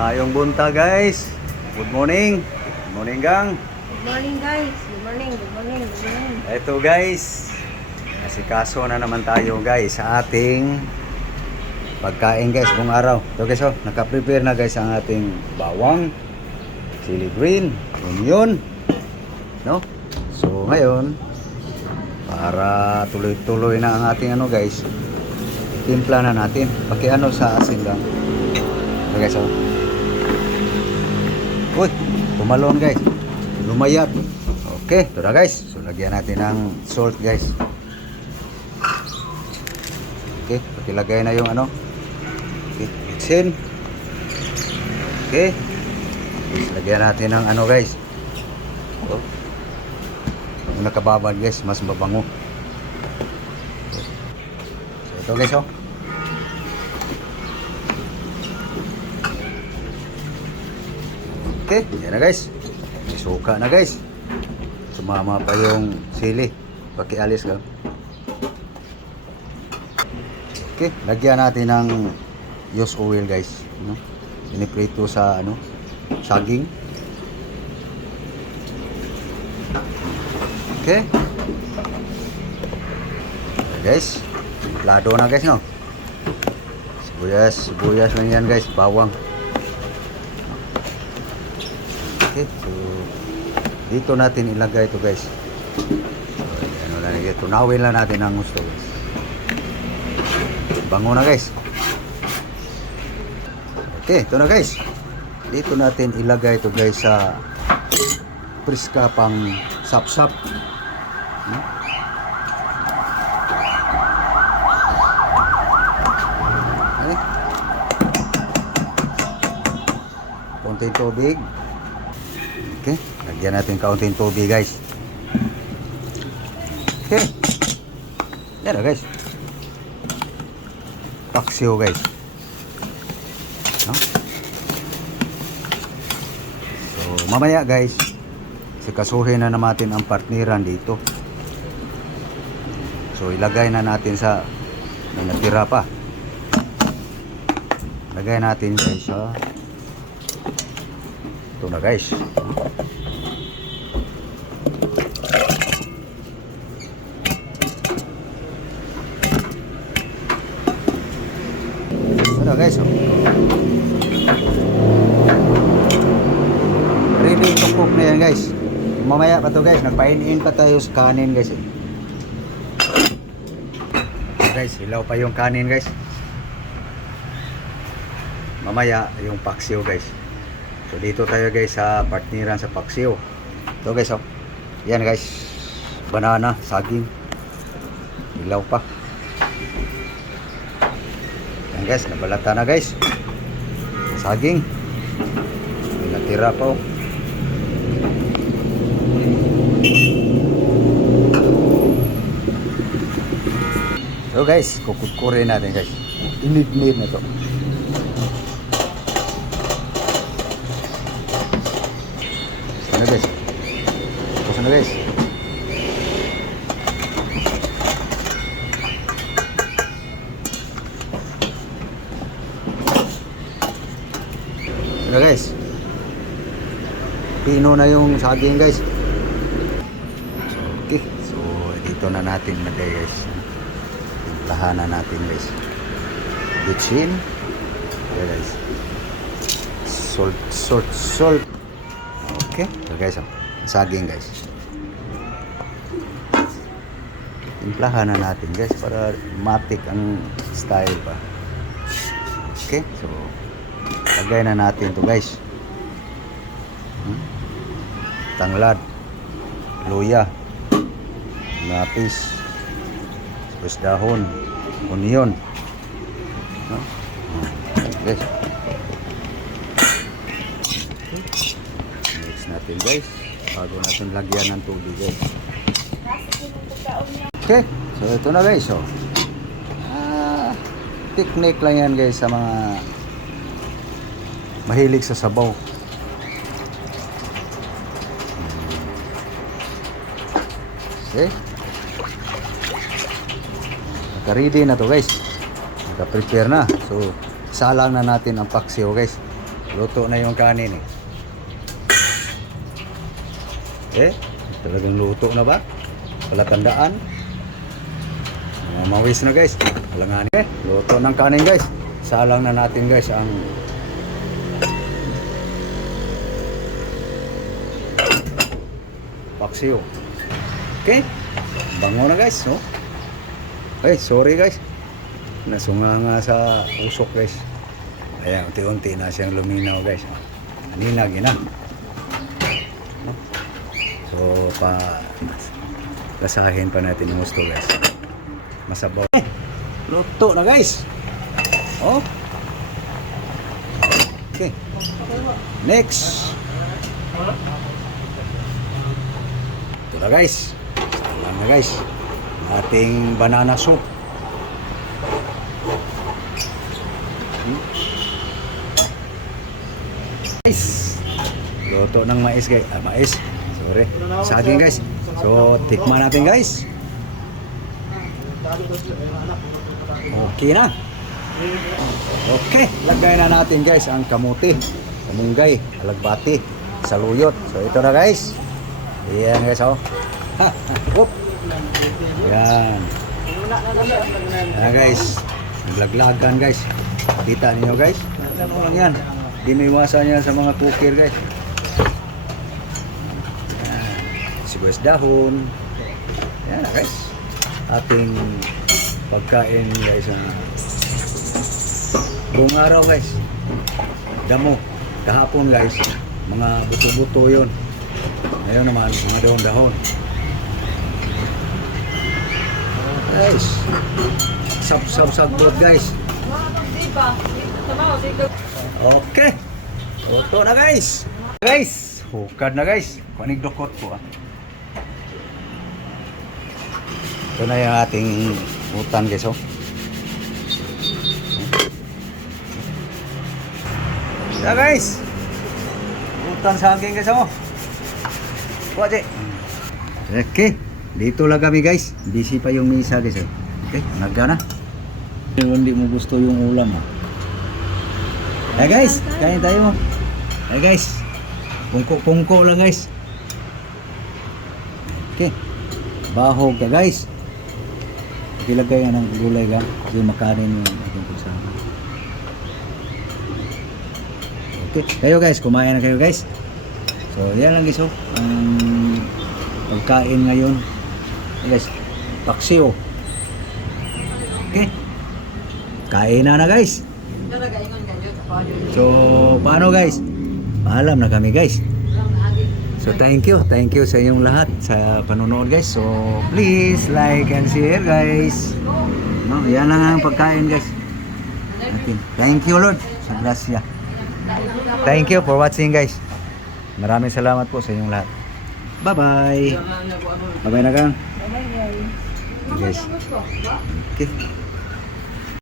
Yung bunta guys. Good morning. Good morning gang. Good morning guys. Good morning, good morning, good morning. Ito guys. Asikaso na naman tayo guys sa ating pagkain guys buong araw. Ito guys oh, naka-prepare na guys ang ating bawang, chili green, onion. No? So ngayon, para tuloy-tuloy na ang ating ano guys, timpla na natin. Pakiano sa asin lang. Ito guys oh. Uy, tumalon guys. Lumayat. Okay, ito na guys. So lagyan natin ng salt guys. Okay, pakilagay na yung ano. Okay, mixin. Okay. Tapos lagyan natin ng ano guys. Ito. Yung nakababad guys, mas mabango. So ito guys oh. Okay, yan na guys. May suka na guys. Sumama pa yung sili. Pakialis ka. Okay, lagyan natin ng used oil guys. No? Piniprito sa ano, saging. Okay. Guys, lado na guys no. Sibuyas lang yan guys, bawang. Okay, so dito natin ilagay ito guys. So, ano na ito, tunawin lang natin ang gusto guys. Bango na guys. Okay, ito na guys. Dito natin ilagay ito guys sa priska pang sap-sap. Okay. Konting tubig. Okay, lagyan natin kaunting tubig guys. Okay. Yan na guys. Paksiw guys. No? So mamaya guys, sikasuhin na natin ang partneran dito. So ilagay na natin sa may natira pa. Lagay natin guys sa ito na guys. Ito na guys. Ready to cook na yan guys. Mamaya pa to guys. Nagpain-in pa tayo sa kanin guys. Guys, hilaw pa yung kanin guys. Mamaya yung paksiw guys. So dito tayo guys sa partneran sa paksiw. Ito guys oh. Yan guys. Banana, saging. Ilaw pa. Yan guys, nabalata na guys. Saging. May natira pa oh. So guys, kukutkurin natin guys. Init-init na to. Ano guys? Tapos na guys. Ano guys? Pino na yung saging guys. Okay. So dito na natin lagay guys. Tahanan natin guys. Bitchin. Okay guys. Salt. Okay, so guys, saging guys. Timplahan na natin guys para matik ang style pa. Okay, so lagay na natin to guys. Tanglad, luya, napis, tapos dahon, onion. No? Guys. Natin guys bago natin lagyan ng tubig guys. Okay, so ito na guys oh. Technique lang yan guys sa mga mahilig sa sabaw. Okay, naka-ready na to guys, naka-prepare na. So salang na natin ang paksiw guys. Luto na yung kanin eh. Eh, talagang luto na ba? Palatandaan. Mawis na guys. Alanganin eh. Luto ng kanin guys. Salang na natin guys ang paksiw. Okay? Bango na guys, no? Ay, sorry guys. Nasunga nga sa usok guys. Ayan, unti-unti na siyang luminaw guys. Aninag na. No? So, lasahin pa natin yung gusto guys. Masabaw. Eh, luto na guys. Oh. Okay. Next. Ito na guys. Salang na guys. Ating banana soup. Guys. Luto ng mais guys. Mais. Sorry. Saging guys. So, tikman natin guys. Okay na. Okay, lagay na natin guys ang kamuti, kamunggay, alagbati, saluyot. So ito na guys. Ayan guys, oh. Ha, whoop. Ayan. Ayan guys. Naglaglagan guys. Kita niyo guys. Ano lang yan. Di may iwasan yan sa mga cooker guys. Ayan. Sibuyas dahon. Ayan na guys. Ating pagkain guys. Buong araw guys, damo, kahapon guys, mga buto-buto yun. Ngayon naman, mga dahon-dahon. Guys, sab-sab-sagbot guys. Okay, luto na guys. Guys, hukad na guys. Panigdokot ko ah. Ito na yung ating utan guys oh. Ya guys. Utan saging guys oh. Kuha okay. Dito lang kami guys. Busy pa yung misa guys oh. Okay, naga na. Hindi mo gusto yung ulam ah. Hey guys, kain tayo. Hey guys. Pungko lang guys. Okay. Bahog ka guys. Ilagay ng gulay ka. Kasi makanin yung ating pagsama. Okay, kayo guys, kumain na kayo guys. So, yan lang guys, oh. Ang pagkain ngayon. Guys, paksiw. Okay. Kain na guys. So, paano guys? Paalam na kami guys. So, thank you sa inyong lahat sa panonood guys. So, please like and share guys. No, yan lang ang pagkain guys. Okay. Thank you Lord. Sa grasya. Thank you for watching guys. Maraming salamat po sa inyong lahat. Bye-bye. Bye-bye na kang. Bye-bye guys. Guys. Okay.